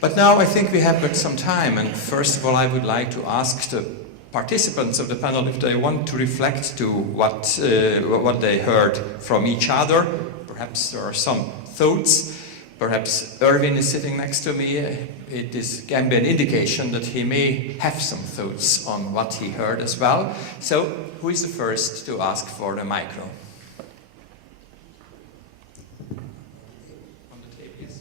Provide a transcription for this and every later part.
But now I think we have got some time, and first of all I would like to ask the participants of the panel if they want to reflect to what they heard from each other. Perhaps there are some thoughts. Perhaps Ervin is sitting next to me. Can be an indication that he may have some thoughts on what he heard as well. So, who is the first to ask for the micro? On the tape, yes.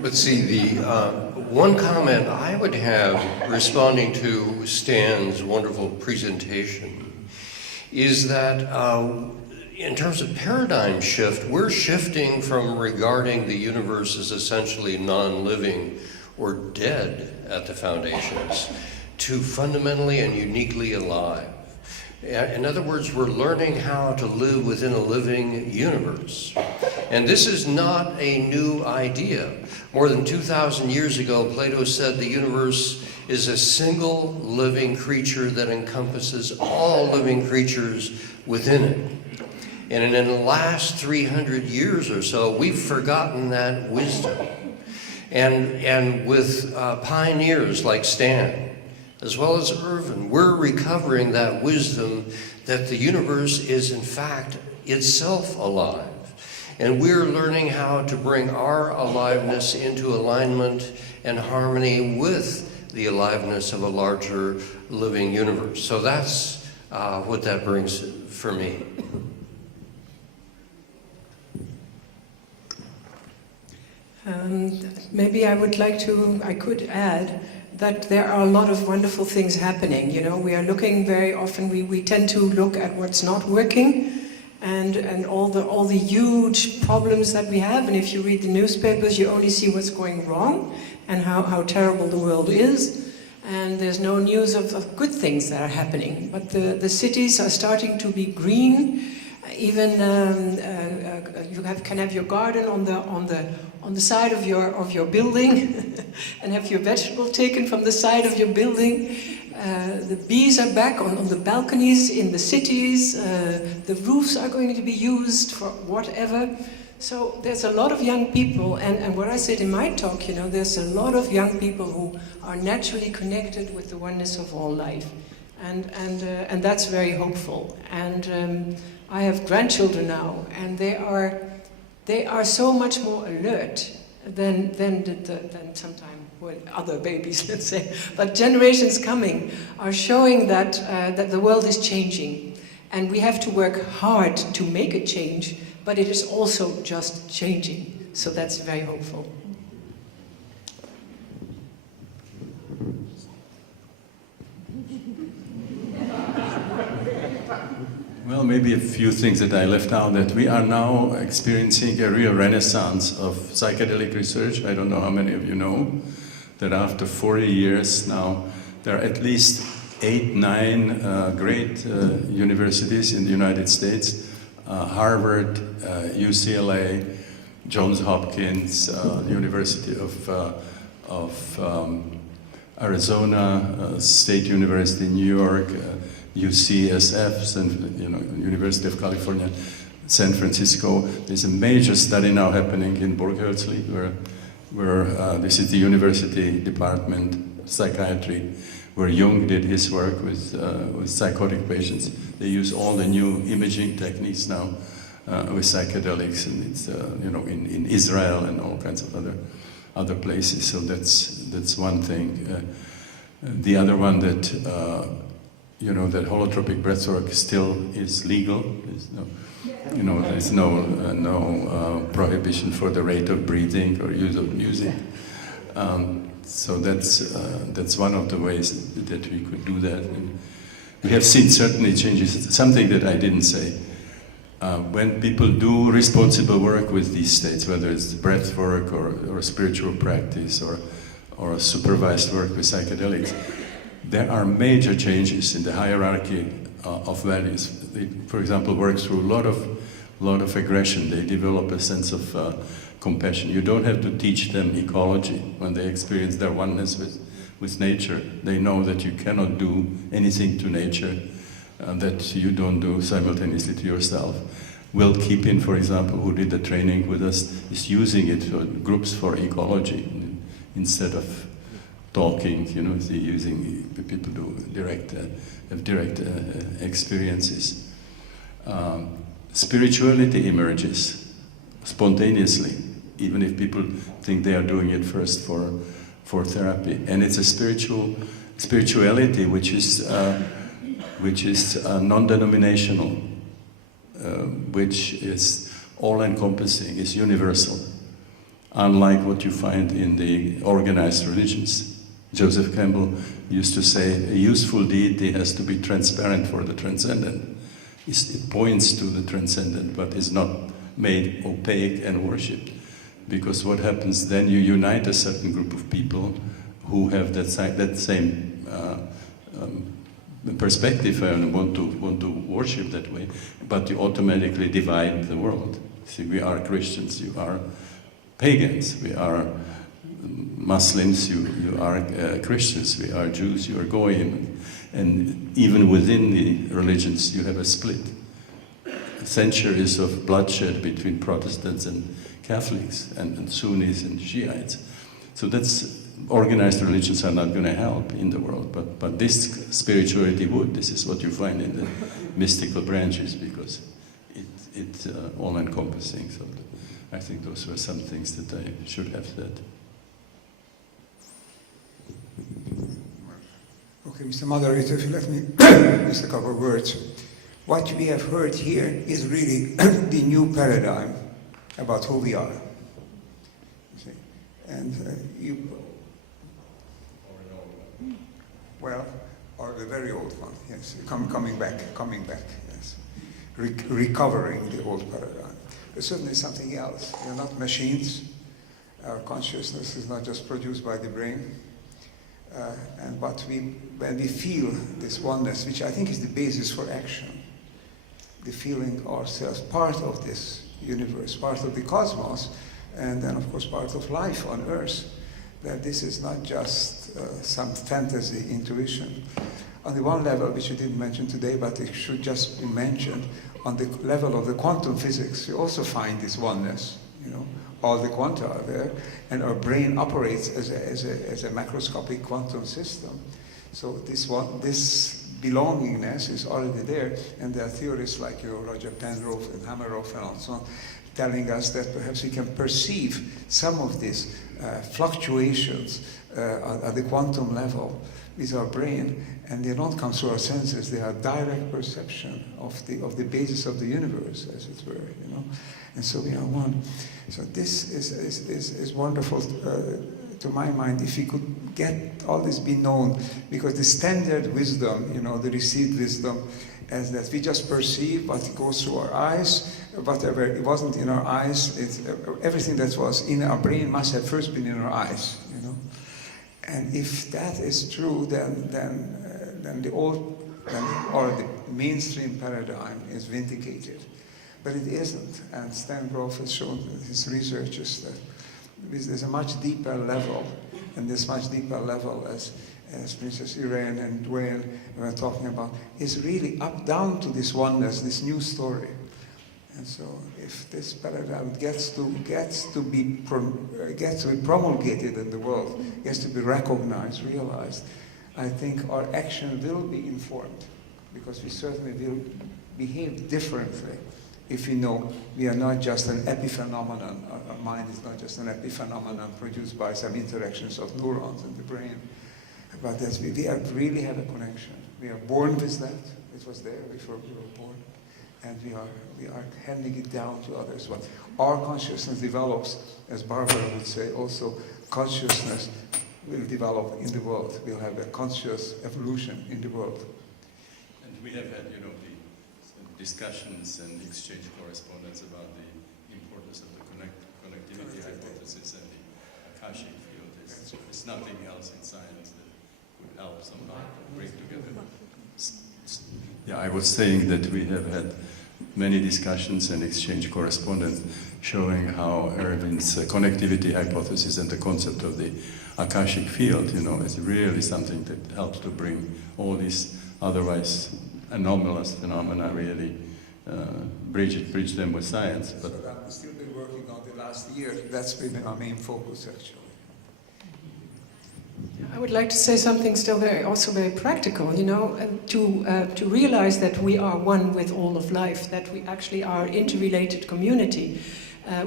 Let's see, the one comment I would have responding to Stan's wonderful presentation is that in terms of paradigm shift, we're shifting from regarding the universe as essentially non-living or dead at the foundations to fundamentally and uniquely alive. In other words, we're learning how to live within a living universe. And this is not a new idea. More than 2,000 years ago, Plato said the universe is a single living creature that encompasses all living creatures within it. And in the last 300 years or so, we've forgotten that wisdom. And with pioneers like Stan, as well as Ervin, we're recovering that wisdom that the universe is in fact itself alive. And we're learning how to bring our aliveness into alignment and harmony with the aliveness of a larger living universe. So that's what that brings for me. Maybe I could add that there are a lot of wonderful things happening. You know, we are looking very often, we tend to look at what's not working and all the huge problems that we have. And if you read the newspapers, you only see what's going wrong and how terrible the world is. And there's no news of good things that are happening. But the cities are starting to be green. Even you can have your garden on the side of your building and have your vegetable taken from the side of your building. The bees are back on the balconies in the cities. The roofs are going to be used for whatever. So there's a lot of young people, and what I said in my talk, you know, there's a lot of young people who are naturally connected with the oneness of all life, and that's very hopeful. And I have grandchildren now, and they are so much more alert than sometimes other babies, let's say. But generations coming are showing that the world is changing, and we have to work hard to make a change, but it is also just changing. So that's very hopeful. Well, maybe a few things that I left out, that we are now experiencing a real renaissance of psychedelic research. I don't know how many of you know that after 40 years now, there are at least 8, 9 great universities in the United States, Harvard, UCLA, Johns Hopkins, University of Arizona, State University in New York, UCSF, University of California, San Francisco. There's a major study now happening in Berkeley, where this is the university department, psychiatry, where Jung did his work with psychotic patients. They use all the new imaging techniques now with psychedelics, and it's in Israel and all kinds of other places. So that's one thing. The other one that that holotropic breathwork still is legal. There's no prohibition for the rate of breathing or use of music. So that's one of the ways that we could do that. And we have seen certainly changes. Something that I didn't say. When people do responsible work with these states, whether it's breath work or spiritual practice or supervised work with psychedelics, there are major changes in the hierarchy of values. They, for example, work through a lot of aggression. They develop a sense of compassion. You don't have to teach them ecology when they experience their oneness with nature. They know that you cannot do anything to nature that you don't do simultaneously to yourself. Will Keepin, for example, who did the training with us, is using it for groups for ecology instead of talking. You know, using people do have direct experiences. Spirituality emerges spontaneously, even if people think they are doing it first for therapy, and it's a spirituality which is non-denominational, which is all-encompassing, is universal, unlike what you find in the organized religions. Joseph Campbell used to say, a useful deity has to be transparent for the transcendent. It points to the transcendent, but is not made opaque and worshipped. Because what happens then, you unite a certain group of people who have that same perspective and want to worship that way, but you automatically divide the world. See, we are Christians, you are pagans, we are Muslims, you are Christians, we are Jews, you are Goyim, and even within the religions you have a split. Centuries of bloodshed between Protestants and Catholics and Sunnis and Shiites. So that's, organized religions are not going to help in the world, but this spirituality would. This is what you find in the mystical branches, because it's all-encompassing. So I think those were some things that I should have said. Okay, Mr. Moderator, if you let me just a couple of words. What we have heard here is really the new paradigm about who we are. You see? And or the very old one, yes, coming back, yes. Recovering the old paradigm. There's certainly something else. We are not machines. Our consciousness is not just produced by the brain. When we feel this oneness, which I think is the basis for action, the feeling ourselves part of this universe, part of the cosmos, and then of course part of life on Earth, that this is not just some fantasy intuition. On the one level, which you didn't mention today, but it should just be mentioned, on the level of the quantum physics, you also find this oneness, you know. All the quanta are there, and our brain operates as a macroscopic quantum system. So this belongingness is already there, and there are theorists like Roger Penrose and Hameroff and so on, telling us that perhaps we can perceive some of these fluctuations at the quantum level with our brain, and they don't come through our senses. They are direct perception of the basis of the universe, as it were, you know. And so we are one. So this is wonderful to my mind, if we could get all this be known, because the standard wisdom, you know, the received wisdom, as that we just perceive what goes through our eyes, whatever it wasn't in our eyes, everything that was in our brain must have first been in our eyes, you know. And if that is true, then the mainstream paradigm is vindicated. But it isn't, and Stan Grof has shown his researches that there's a much deeper level, and this much deeper level, as Princess Irene and Duane were talking about, is really up down to this oneness, this new story. And so, if this paradigm gets to be promulgated in the world, gets to be recognized, realized, I think our action will be informed, because we certainly will behave differently if we know we are not just an epiphenomenon. Our mind is not just an epiphenomenon produced by some interactions of neurons in the brain, but that we really have a connection. We are born with that. It was there before we were born, and we are handing it down to others. But our consciousness develops, as Barbara would say, also consciousness will develop in the world. We'll have a conscious evolution in the world. And we have had, discussions and exchange correspondence about the importance of the connectivity hypothesis and the Akashic field. There's nothing else in science that would help somehow bring together. Yeah, I was saying that we have had many discussions and exchange correspondence showing how Ervin's connectivity hypothesis and the concept of the Akashic field, is really something that helps to bring all these otherwise anomalous phenomena really bridge them with science. But So I've still been working on the last year. That's been our main focus, actually. I would like to say something still also very practical, you know, to realize that we are one with all of life, that we actually are interrelated community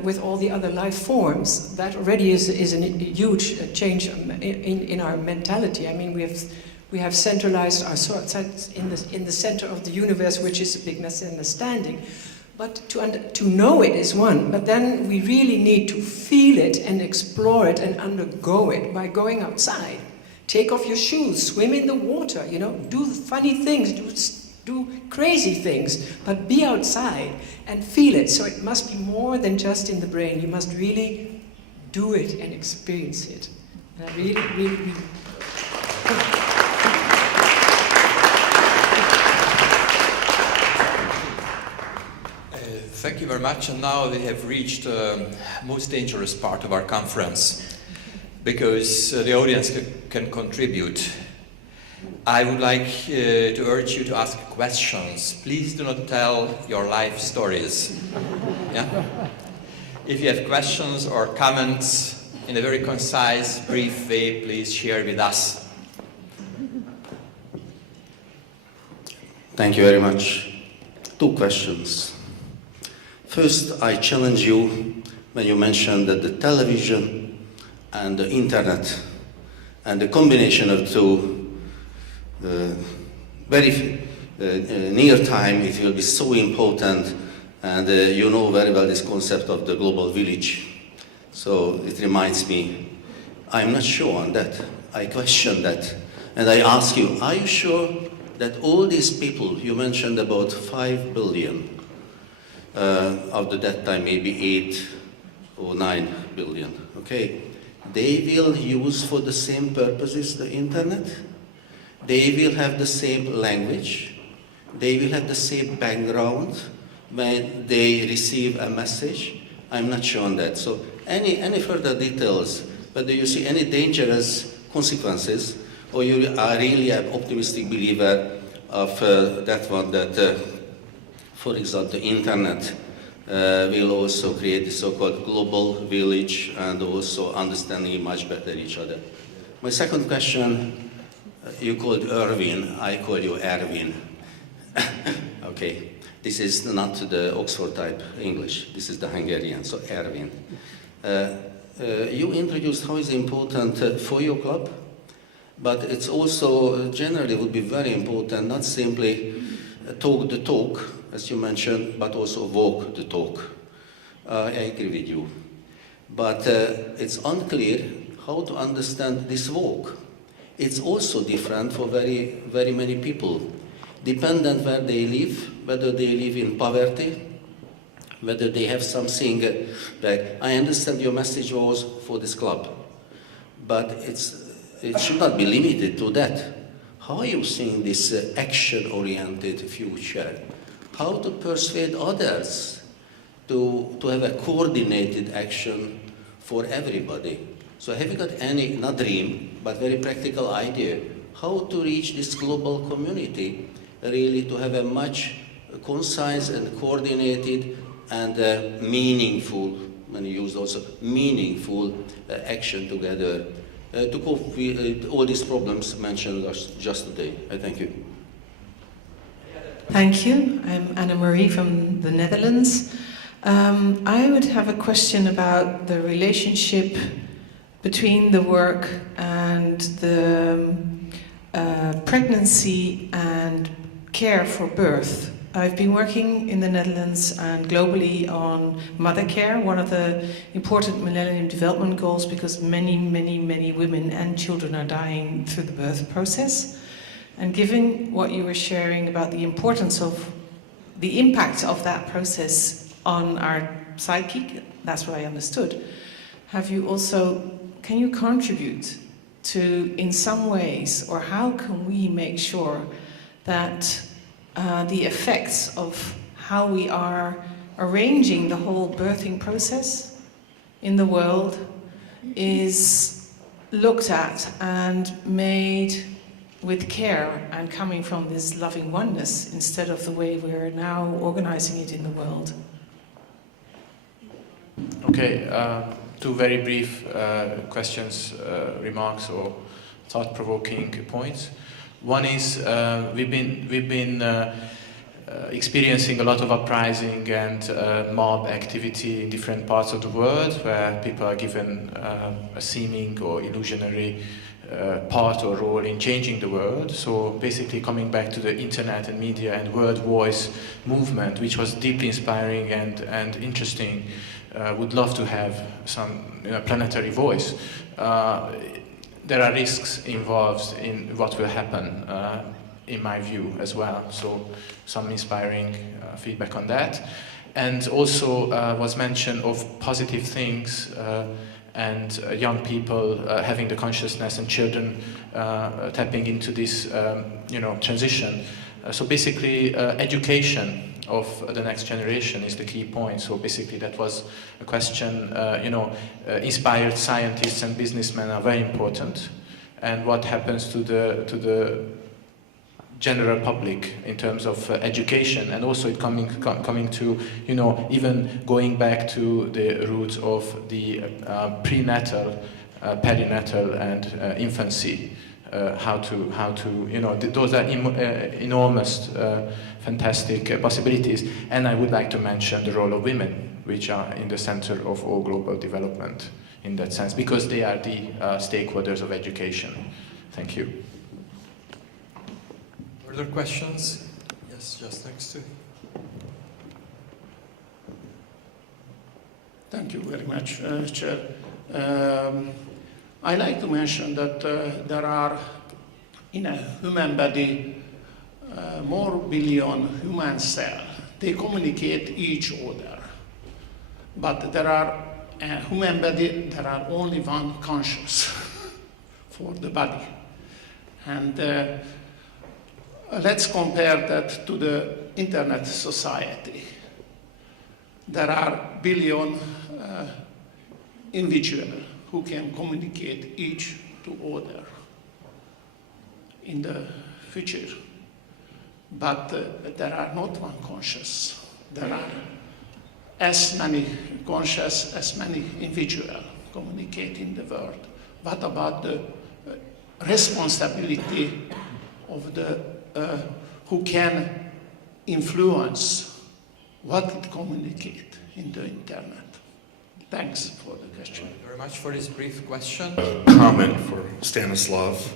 with all the other life forms. That already is a huge change in our mentality. I mean, we have centralized our thoughts in the center of the universe, which is a big misunderstanding. But to know it is one, but then we really need to feel it and explore it and undergo it by going outside. Take off your shoes, swim in the water, you know, do funny things, do crazy things, but be outside and feel it. So it must be more than just in the brain. You must really do it and experience it. And I really. Thank you very much, and now we have reached the most dangerous part of our conference, because the audience can contribute. I would like to urge you to ask questions. Please do not tell your life stories. Yeah? If you have questions or comments in a very concise, brief way, please share with us. Thank you very much. 2 questions. First, I challenge you when you mentioned that the television and the internet and the combination of two very near time, it will be so important, and you know very well this concept of the global village. So it reminds me, I'm not sure on that. I question that. And I ask you, are you sure that all these people, you mentioned about 5 billion, of that time maybe 8 or 9 billion, okay? They will use for the same purposes the internet, they will have the same language, they will have the same background when they receive a message. I'm not sure on that. So any further details, whether you see any dangerous consequences, or you are really an optimistic believer of that one, that for example, the internet will also create the so-called global village and also understanding much better each other. My second question, you called Ervin, I call you Ervin. Okay, this is not the Oxford type English, this is the Hungarian, so Ervin. You introduced how is important for your club, but it's also generally would be very important, not simply talk the talk, as you mentioned, but also walk the talk. I agree with you. But it's unclear how to understand this walk. It's also different for very, very many people, dependent where they live, whether they live in poverty, whether they have something like, I understand your message was for this club, but it should not be limited to that. How are you seeing this action-oriented future? How to persuade others to have a coordinated action for everybody? So have you got any, not dream, but very practical idea, how to reach this global community, really to have a much concise and coordinated and meaningful, when you use also meaningful action together to cope with all these problems mentioned just today. I thank you. Thank you. I'm Anna-Marie from the Netherlands. I would have a question about the relationship between the work and the pregnancy and care for birth. I've been working in the Netherlands and globally on mother care, one of the important Millennium Development Goals, because many, many, many women and children are dying through the birth process. And given what you were sharing about the importance of the impact of that process on our psyche, that's what I understood. Have you also, can you contribute to, in some ways, or how can we make sure that the effects of how we are arranging the whole birthing process in the world is looked at and made with care and coming from this loving oneness instead of the way we're now organizing it in the world. Okay, two very brief questions, remarks, or thought-provoking points. One is we've been experiencing a lot of uprising and mob activity in different parts of the world, where people are given a seeming or illusionary part or role in changing the world. So basically coming back to the internet and media and world voice movement, which was deeply inspiring and interesting. Would love to have some planetary voice. There are risks involved in what will happen, in my view as well. So some inspiring feedback on that. And also was mention of positive things and young people having the consciousness and children tapping into this transition. So basically education of the next generation is the key point. So basically that was a question, inspired scientists and businessmen are very important. And what happens to the general public in terms of education, and also it coming to, even going back to the roots of the prenatal, perinatal and infancy. How to those are enormous, fantastic possibilities. And I would like to mention the role of women, which are in the center of all global development in that sense, because they are the stakeholders of education. Thank you. Further questions? Yes, just next to. Thank you very much, Chair. I like to mention that there are in a human body more billion human cells. They communicate each other. But there are human body, there are only one conscious for the body. And let's compare that to the internet society. There are billion individuals who can communicate each to other in the future. But there are not one conscious. There are as many conscious, as many individuals communicate in the world. What about the responsibility of the who can influence what it communicate in the internet? Thanks for the question. Thank you very much for this brief question. A comment for Stanislav.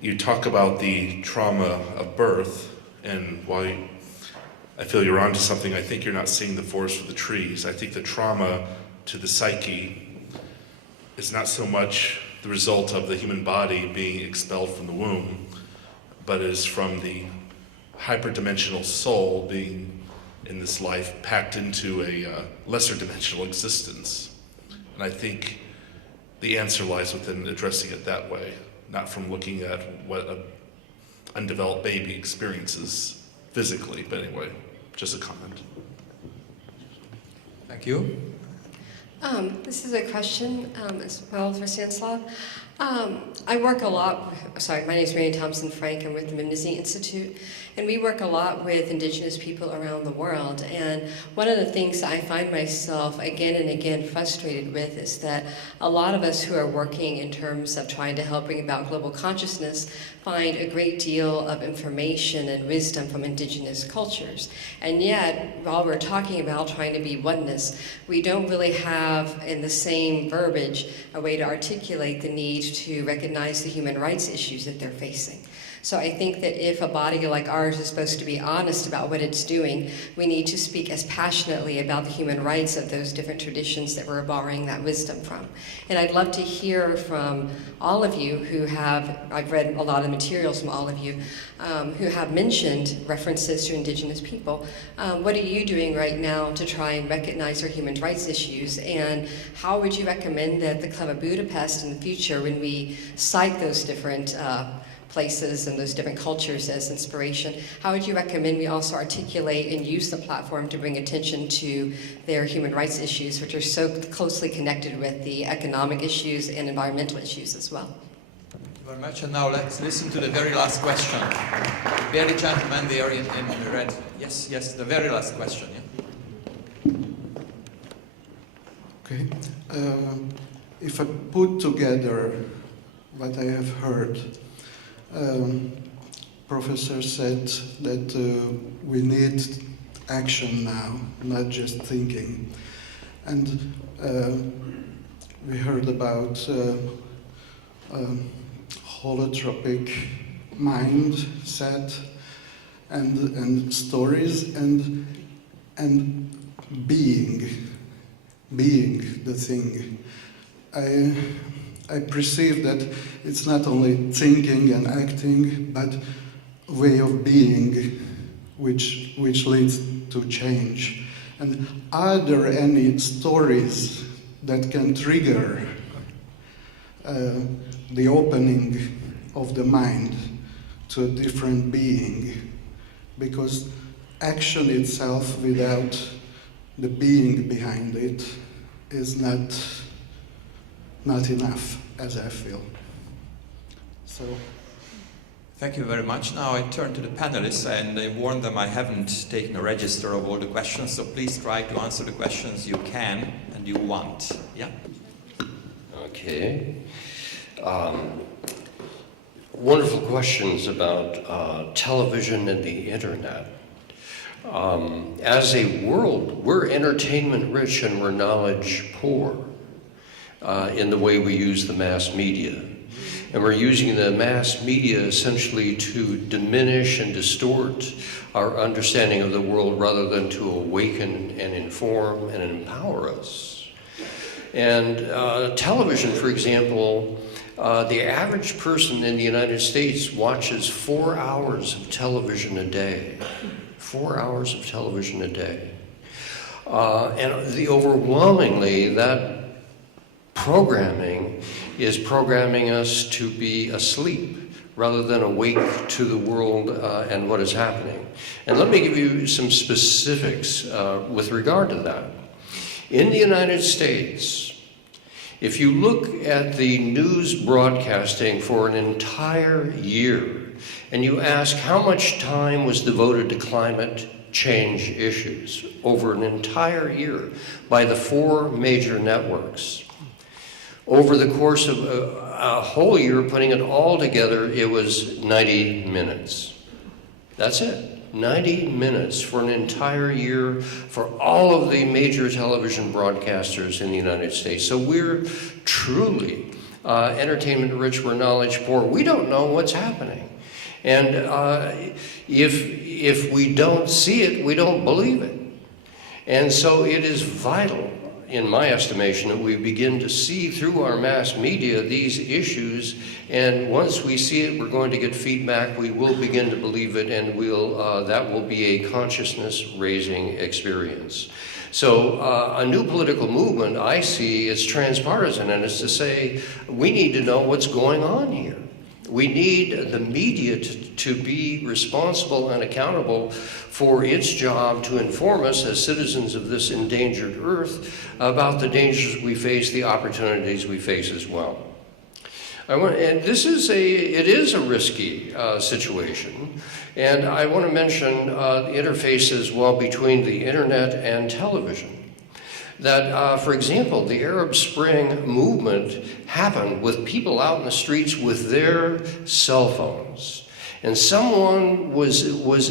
You talk about the trauma of birth, and while I feel you're onto something, I think you're not seeing the forest for the trees. I think the trauma to the psyche is not so much the result of the human body being expelled from the womb, but is from the hyperdimensional soul being in this life packed into a lesser dimensional existence. And I think the answer lies within addressing it that way, not from looking at what an undeveloped baby experiences physically, but anyway, just a comment. Thank you. This is a question as well for Stanislav. I work a lot, my name is Mary Thompson Frank, I'm with the Mimnesy Institute, and we work a lot with Indigenous people around the world. And one of the things I find myself again and again frustrated with is that a lot of us who are working in terms of trying to help bring about global consciousness find a great deal of information and wisdom from Indigenous cultures. And yet, while we're talking about trying to be oneness, we don't really have in the same verbiage a way to articulate the need to recognize the human rights issues that they're facing. So I think that if a body like ours is supposed to be honest about what it's doing, we need to speak as passionately about the human rights of those different traditions that we're borrowing that wisdom from. And I'd love to hear from all of you who have, I've read a lot of materials from all of you, who have mentioned references to Indigenous people. What are you doing right now to try and recognize our human rights issues? And how would you recommend that the Club of Budapest in the future, when we cite those different places and those different cultures as inspiration, how would you recommend we also articulate and use the platform to bring attention to their human rights issues, which are so closely connected with the economic issues and environmental issues as well? you very much. And now let's listen to the very last question. The very gentleman there in red. Yes, yes, the very last question. Yeah. Okay. If I put together what I have heard, Professor said that we need action now, not just thinking. And we heard about holotropic mindset and stories and being the thing. I perceive that it's not only thinking and acting, but way of being which leads to change. And are there any stories that can trigger the opening of the mind to a different being? Because action itself without the being behind it is not enough, as I feel. So. Thank you very much. Now I turn to the panelists and I warn them I haven't taken a register of all the questions, so please try to answer the questions you can and you want. Yeah? Okay. Wonderful questions about television and the internet. As a world, we're entertainment rich and we're knowledge poor in the way we use the mass media. And we're using the mass media essentially to diminish and distort our understanding of the world rather than to awaken and inform and empower us. And television, for example, the average person in the United States watches 4 hours of television a day. 4 hours of television a day. And overwhelmingly, that programming is programming us to be asleep rather than awake to the world and what is happening. And let me give you some specifics with regard to that. In the United States, if you look at the news broadcasting for an entire year and you ask how much time was devoted to climate change issues over an entire year by the 4 major networks, over the course of a whole year, putting it all together, it was 90 minutes. That's it. 90 minutes for an entire year for all of the major television broadcasters in the United States. So we're truly entertainment rich, we're knowledge poor. We don't know what's happening. And if we don't see it, we don't believe it. And so it is vital, in my estimation, that we begin to see through our mass media these issues, and once we see it, we're going to get feedback, we will begin to believe it, and that will be a consciousness-raising experience. So a new political movement, I see, is transpartisan, and it's to say, we need to know what's going on here. We need the media to be responsible and accountable for its job to inform us as citizens of this endangered earth about the dangers we face, the opportunities we face as well. It is a risky situation, and I want to mention the interface as well between the internet and television. That, for example, the Arab Spring movement happened with people out in the streets with their cell phones. And someone was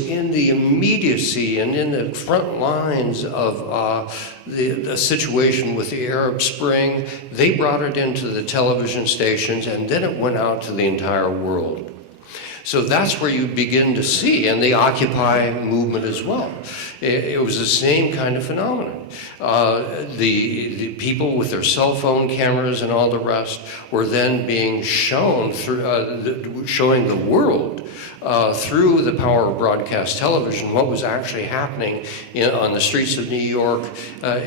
in the immediacy and in the front lines of the situation with the Arab Spring. They brought it into the television stations, and then it went out to the entire world. So that's where you begin to see, and the Occupy movement as well. It was the same kind of phenomenon. The people with their cell phone cameras and all the rest were then being shown through, showing the world through the power of broadcast television what was actually happening on the streets of New York,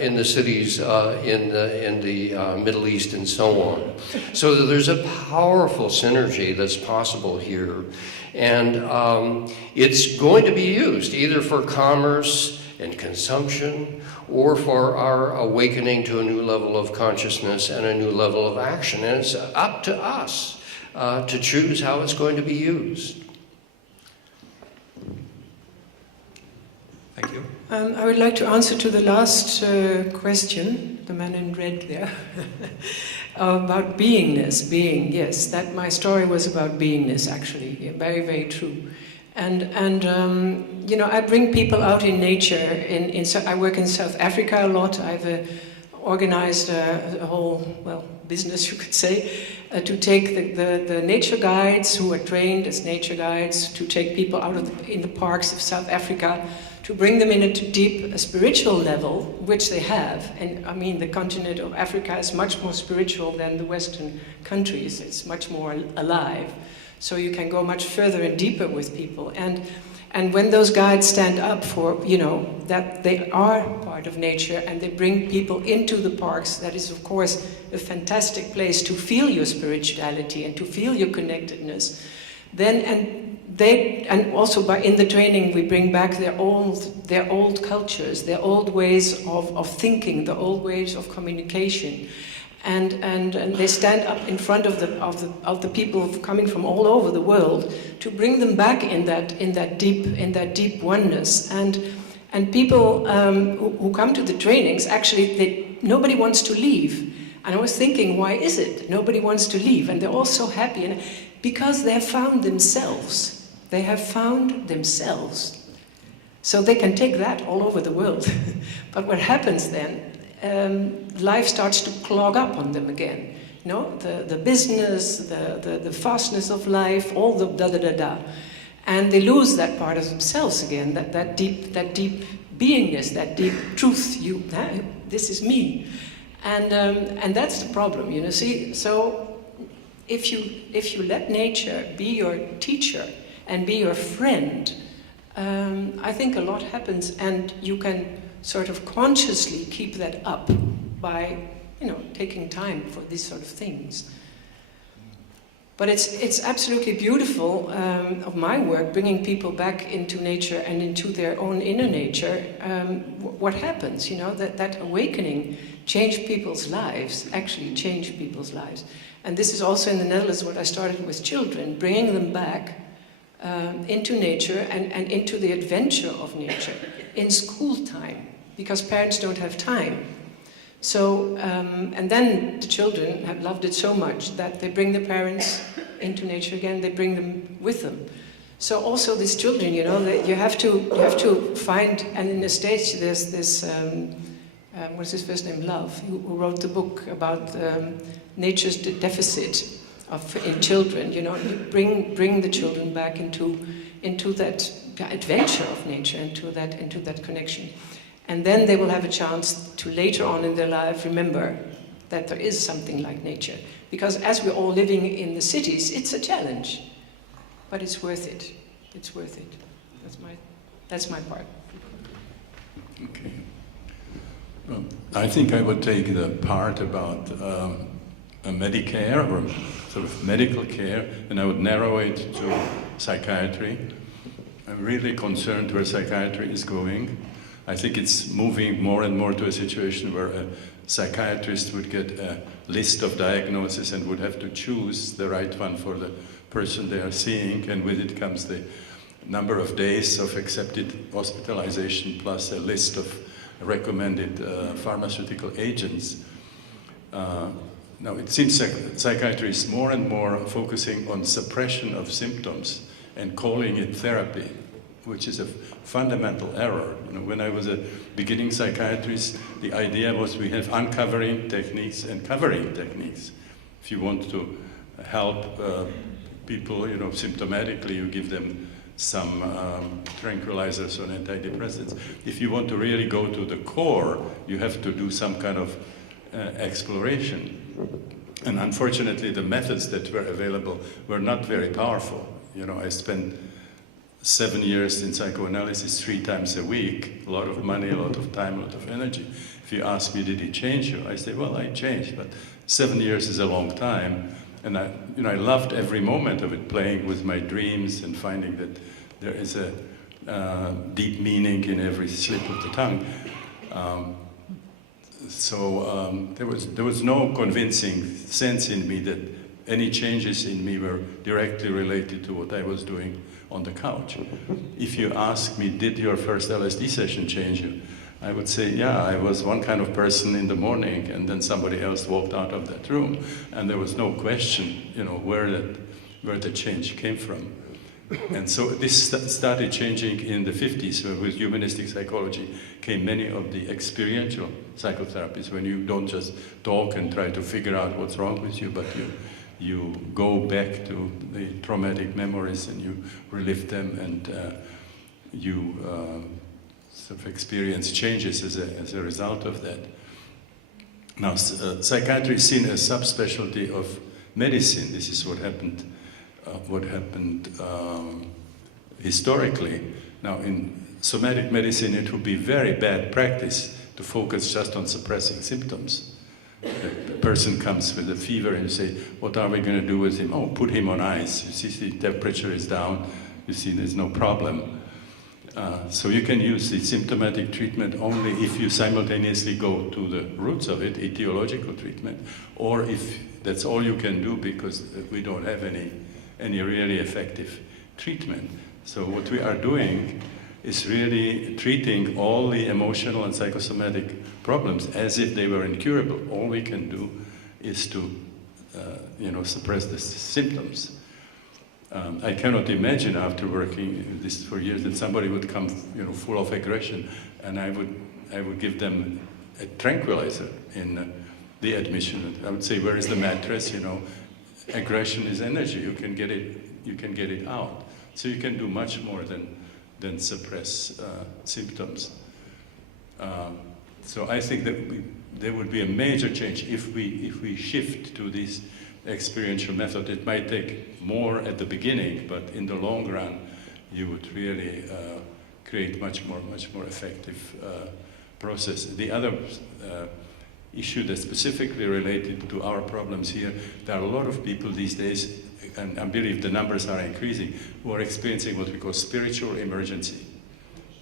in the cities in the Middle East, and so on. So there's a powerful synergy that's possible here. And it's going to be used either for commerce and consumption or for our awakening to a new level of consciousness and a new level of action. And it's up to us to choose how it's going to be used. Thank you. I would like to answer to the last question, the man in red there, about beingness. Being, yes, that my story was about beingness, actually. Yeah, very, very true. And you know, I bring people out in nature. I work in South Africa a lot. I've organized a whole, well, business, you could say, to take the nature guides who are trained as nature guides to take people out in the parks of South Africa, to bring them into deep spiritual level, which they have. And I mean, the continent of Africa is much more spiritual than the Western countries. It's much more alive. So you can go much further and deeper with people. And when those guides stand up for, you know, that they are part of nature and they bring people into the parks, that is, of course, a fantastic place to feel your spirituality and to feel your connectedness. And also in the training we bring back their old cultures, their old ways of thinking, the old ways of communication. And they stand up in front of the people coming from all over the world to bring them back in that deep oneness. And people who come to the trainings, actually nobody wants to leave. And I was thinking, why is it nobody wants to leave? And they're all so happy, and because they have found themselves. They have found themselves. So they can take that all over the world. But what happens then? Life starts to clog up on them again. You know, the business, the fastness of life, all the da-da-da-da. And they lose that part of themselves again, that deep beingness, that deep truth. This is me. And that's the problem, you know. See, so if you let nature be your teacher and be your friend, I think a lot happens, and you can sort of consciously keep that up by, you know, taking time for these sort of things. But it's absolutely beautiful of my work, bringing people back into nature and into their own inner nature. What happens, you know, that awakening changed people's lives, actually changed people's lives. And this is also in the Netherlands what I started with children, bringing them back into nature and into the adventure of nature in school time, because parents don't have time. So, and then the children have loved it so much that they bring their parents into nature again, they bring them with them. So also these children, you know, you have to find, and in the States there's this, what's his first name, Love, who wrote the book about nature's deficit in children. You know, you bring the children back into that adventure of nature, into that connection. And then they will have a chance to later on in their life remember that there is something like nature. Because as we're all living in the cities, it's a challenge. But it's worth it. It's worth it. That's my part. Okay. Well, I think I would take the part about Medicare, or sort of medical care, and I would narrow it to psychiatry. I'm really concerned where psychiatry is going. I think it's moving more and more to a situation where a psychiatrist would get a list of diagnoses and would have to choose the right one for the person they are seeing, and with it comes the number of days of accepted hospitalization plus a list of recommended pharmaceutical agents. Now it seems psychiatry is more and more focusing on suppression of symptoms and calling it therapy, which is a fundamental error. You know, when I was a beginning psychiatrist, the idea was we have uncovering techniques and covering techniques. If you want to help people, you know, symptomatically, you give them some tranquilizers or antidepressants. If you want to really go to the core, you have to do some kind of exploration. And unfortunately, the methods that were available were not very powerful. You know, I spent 7 years in psychoanalysis 3 times a week, a lot of money, a lot of time, a lot of energy. If you ask me, did it change you? I say, well, I changed, but 7 years is a long time. And I loved every moment of it, playing with my dreams and finding that there is a deep meaning in every slip of the tongue. There was no convincing sense in me that any changes in me were directly related to what I was doing on the couch. If you ask me, did your first LSD session change you? I would say, yeah, I was one kind of person in the morning, and then somebody else walked out of that room, and there was no question, you know, where the change came from. And so this started changing in the 50s, where with humanistic psychology came many of the experiential psychotherapies, when you don't just talk and try to figure out what's wrong with you, but you go back to the traumatic memories and you relive them, and you sort of experience changes as a result of that. Now, psychiatry is seen as a subspecialty of medicine. This is what happened historically. Now, in somatic medicine, it would be very bad practice to focus just on suppressing symptoms. The person comes with a fever and you say, what are we going to do with him? Oh, put him on ice. You see the temperature is down. You see there's no problem. So you can use the symptomatic treatment only if you simultaneously go to the roots of it, etiological treatment, or if that's all you can do because we don't have any really effective treatment. So what we are doing is really treating all the emotional and psychosomatic problems as if they were incurable. All we can do is to suppress the symptoms. I cannot imagine after working this for years that somebody would come, full of aggression, and I would give them a tranquilizer in the admission. I would say, where is the mattress? Aggression is energy. You can get it out. So you can do much more than suppress symptoms. So I think that there would be a major change if we shift to this experiential method. It might take more at the beginning, but in the long run, you would really create much more effective process. The other issue that's specifically related to our problems here, there are a lot of people these days, and I believe the numbers are increasing, who are experiencing what we call spiritual emergency.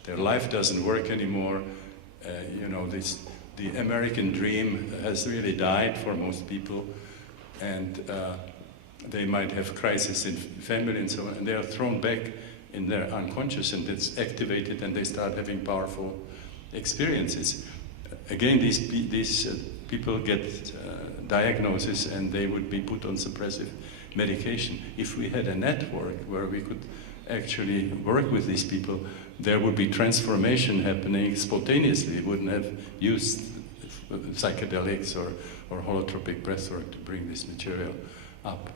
Their life doesn't work anymore. The American dream has really died for most people, and they might have crisis in family and so on, and they are thrown back in their unconscious, and it's activated, and they start having powerful experiences. Again, these people get diagnosis, and they would be put on suppressive medication. If we had a network where we could actually work with these people, there would be transformation happening spontaneously. We wouldn't have used psychedelics or holotropic breathwork to bring this material up.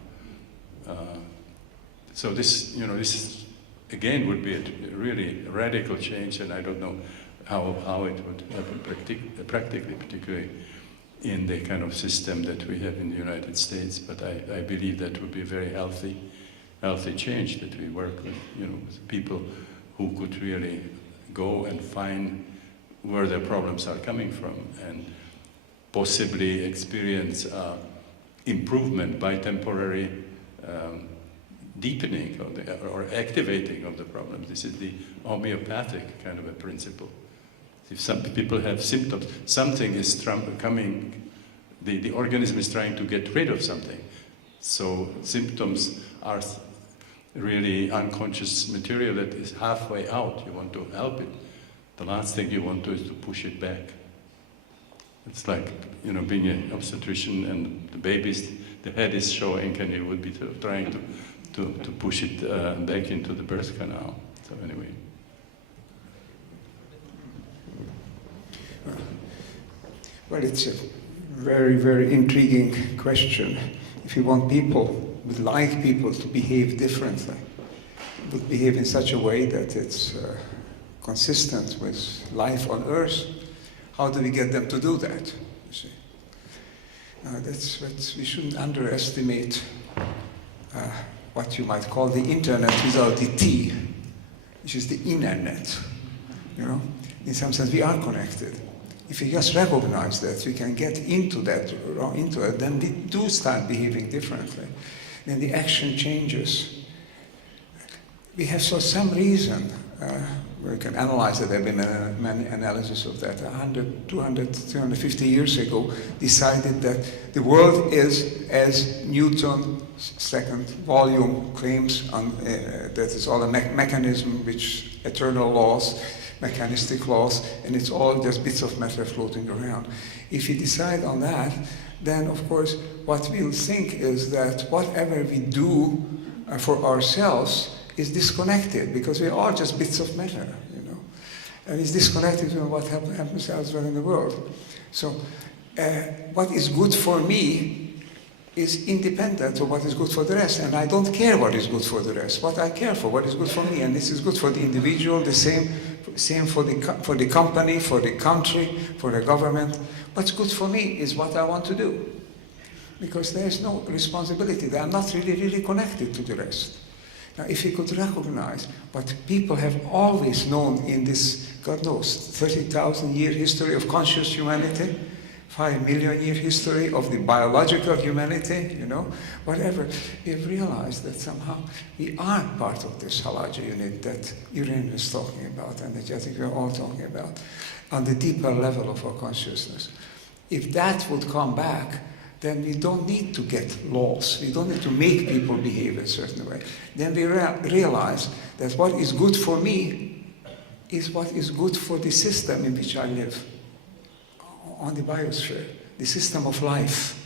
So this again would be a really radical change, and I don't know how it would happen practically, particularly in the kind of system that we have in the United States. But I believe that would be a very healthy change, that we work with people who could really go and find where their problems are coming from, and possibly experience improvement by temporary deepening or activating of the problem. This is the homeopathic kind of a principle. If some people have symptoms, something is coming, the organism is trying to get rid of something. So symptoms are really unconscious material that is halfway out. You want to help it. The last thing you want to is to push it back. It's like, being an obstetrician and the head is showing, and you would be trying to push it back into the birth canal. So anyway. Well, it's a very, very intriguing question. If you want would like people to behave differently, would behave in such a way that it's consistent with life on Earth, how do we get them to do that? You see, we shouldn't underestimate what you might call the internet without the T, which is the internet. In some sense, we are connected. If we just recognize that, we can get into it, then we do start behaving differently. Then the action changes. We have, for some reason, we can analyze it. There have been many analyses of that. 100, 200, 250 years ago, decided that the world is, as Newton's second volume claims, that it's all a mechanism, which eternal laws, mechanistic laws, and it's all just bits of matter floating around. If you decide on that, then of course what we'll think is that whatever we do for ourselves is disconnected, because we are just bits of matter, you know, and it's disconnected from what happens elsewhere in the world. So what is good for me is independent of what is good for the rest, and I don't care what is good for the rest. What I care for, what is good for me, and this is good for the individual, the same for the company, for the country, for the government. What's good for me is what I want to do, because there is no responsibility. I'm not really connected to the rest. Now, if we could recognize what people have always known in this, God knows, 30,000-year history of conscious humanity, 5 million year history of the biological humanity, you know, whatever, we've realized that somehow we are part of this halaja unit that Irene is talking about, and that I think we're all talking about, on the deeper level of our consciousness. If that would come back, then we don't need to get laws. We don't need to make people behave a certain way. Then we realize that what is good for me is what is good for the system in which I live, on the biosphere, the system of life,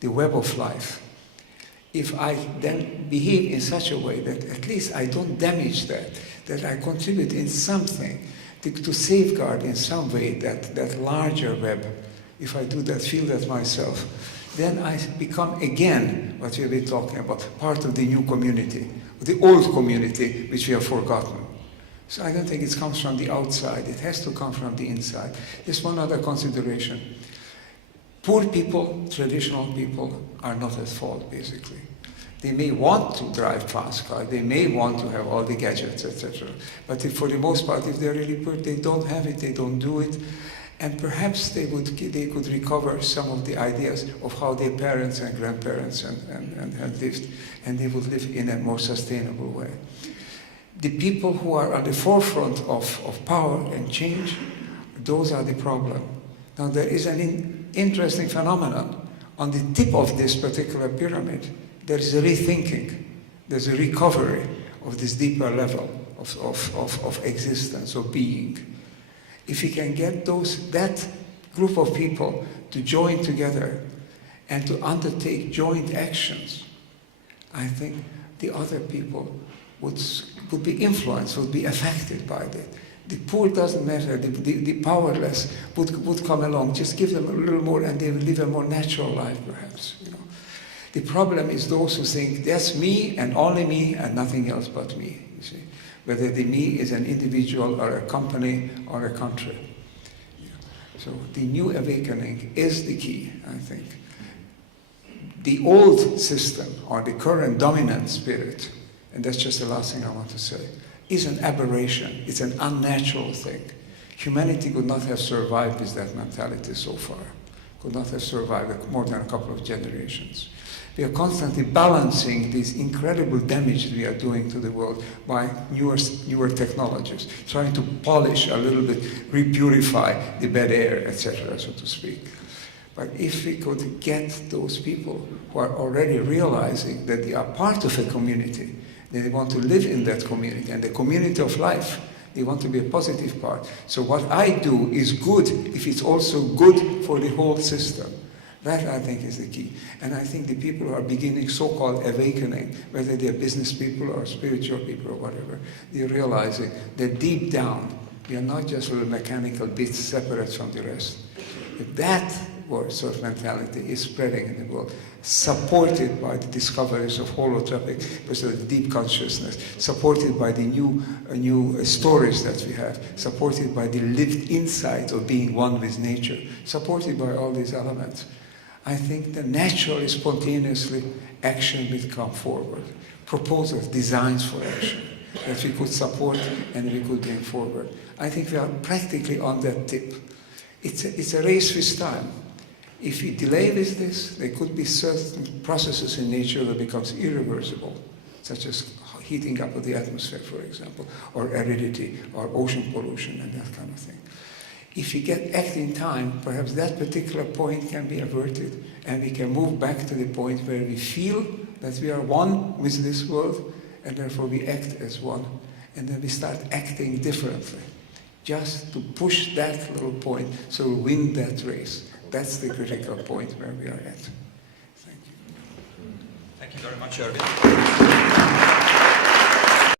the web of life. If I then behave in such a way that at least I don't damage that I contribute in something to safeguard in some way that larger web, if I do that, feel that myself, then I become again, what we have been talking about, part of the new community, the old community which we have forgotten. So I don't think it comes from the outside, it has to come from the inside. Just one other consideration. Poor people, traditional people, are not at fault, basically. They may want to drive fast cars, they may want to have all the gadgets, etc. But if, for the most part, if they're really poor, they don't have it, they don't do it. And perhaps they could recover some of the ideas of how their parents and grandparents had lived, and they would live in a more sustainable way. The people who are on the forefront of power and change, those are the problem. Now there is an interesting phenomenon. On the tip of this particular pyramid, there is a rethinking. There's a recovery of this deeper level of existence, of being. If we can get that group of people to join together and to undertake joint actions, I think the other people would be influenced, would be affected by that. The poor doesn't matter, the powerless would come along, just give them a little more and they will live a more natural life perhaps. You know. The problem is those who think, that's me and only me and nothing else but me, you see. Whether the me is an individual or a company or a country. So the new awakening is the key, I think. The old system, or the current dominant spirit, and that's just the last thing I want to say, is an aberration. It's an unnatural thing. Humanity could not have survived with that mentality so far. Could not have survived more than a couple of generations. We are constantly balancing this incredible damage we are doing to the world by newer technologies, trying to polish a little bit, repurify the bad air, etc., so to speak. But if we could get those people who are already realizing that they are part of a community, that they want to live in that community, and the community of life, they want to be a positive part. So what I do is good if it's also good for the whole system. That, I think, is the key. And I think the people who are beginning so-called awakening, whether they're business people or spiritual people or whatever, they're realizing that deep down, we are not just little mechanical bits separate from the rest. If that sort of mentality is spreading in the world, supported by the discoveries of holotropic, so the deep consciousness, supported by the new stories that we have, supported by the lived insight of being one with nature, supported by all these elements, I think that naturally, spontaneously, action will come forward. Proposals, designs for action that we could support and we could bring forward. I think we are practically on that tip. It's a race with time. If we delay with this, there could be certain processes in nature that becomes irreversible, such as heating up of the atmosphere, for example, or aridity, or ocean pollution, and that kind of thing. If we get act in time, perhaps that particular point can be averted, and we can move back to the point where we feel that we are one with this world, and therefore we act as one, and then we start acting differently, just to push that little point, so win that race. That's the critical point where we are at. Thank you. Thank you very much, Ervin.